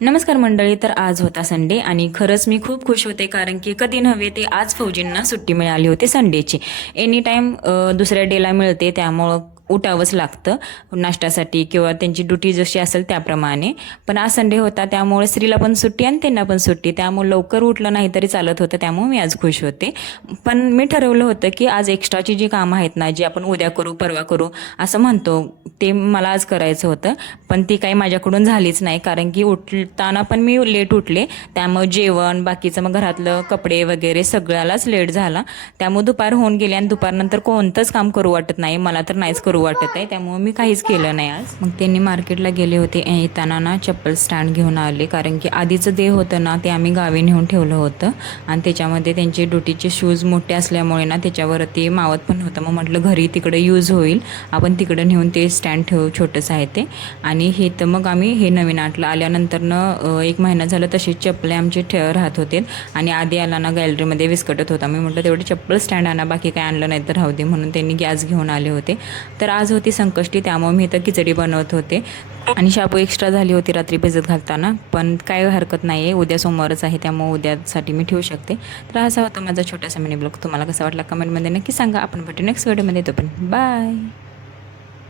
नमस्कार मंडळी. तर आज होता संडे आणि खरंच मी खूप खुश होते, कारण की कधी नव्हे ते आज फौजींना सुट्टी मिळाली होती संडेची. एनी टाईम दुसऱ्या डेला मिळते, त्यामुळं उठावंच लागतं नाश्त्यासाठी किंवा त्यांची ड्युटी जशी असेल त्याप्रमाणे. पण आज संडे होता त्यामुळे स्त्रीला पण सुट्टी आणि त्यांना पण सुट्टी, त्यामुळे लवकर उठलं नाही तरी चालत होतं, त्यामुळे मी आज खुश होते. पण मी ठरवलं होतं की आज एक्स्ट्राची जी कामं आहेत ना, जी आपण उद्या करू परवा करू असं म्हणतो, ते मला आज करायचं होतं. पण ती काही माझ्याकडून झालीच नाही, कारण की उठताना पण मी लेट उठले, त्यामुळे जेवण बाकीचं मग घरातलं कपडे वगैरे सगळ्यालाच लेट झाला. त्यामुळे दुपार होऊन गेली आणि दुपारनंतर कोणतंच काम करू वाटत नाही, मला तर नाहीच करू वाटत आहे, त्यामुळे मी काहीच केलं नाही आज. मग त्यांनी मार्केटला गेले होते, येताना ना चप्पल स्टँड घेऊन आले, कारण की आधीचं दे होतं ना ते आम्ही गावी नेऊन ठेवलं होतं आणि त्याच्यामध्ये त्यांचे ड्युटीचे शूज मोठे असल्यामुळे ना त्याच्यावरती मावत पण होतं. मग म्हटलं घरी तिकडे यूज होईल, आपण तिकडं नेऊन ते स्टँड ठेवू, छोटंसं आहे ते. आणि हे तर मग आम्ही हे नवीन आटलं आल्यानंतरनं 1 महिना झालं तसेच चप्पले आमचे राहत होते आणि आधी आला ना गॅलरीमध्ये विस्कटत होता. मी म्हटलं तेवढे चप्पल स्टँड आणा, बाकी काय आणलं नाही तर राहू दे, म्हणून त्यांनी गॅस घेऊन आले होते. तर आज होती संकष्टी, त्यामुळे मी इथं खिचडी बनवत होते आणि शापू एक्स्ट्रा झाली होती रात्री भिजत घालताना, पण काय हरकत नाही आहे, उद्या सोमवारच आहे त्यामुळे उद्यासाठी मी ठेवू शकते. तर असा होता माझा छोटासा मिनी ब्लॉग. तुम्हाला कसा वाटला कमेंटमध्ये नक्की सांगा. आपण भेटू नेक्स्ट व्हिडिओमध्ये, तो पण बाय.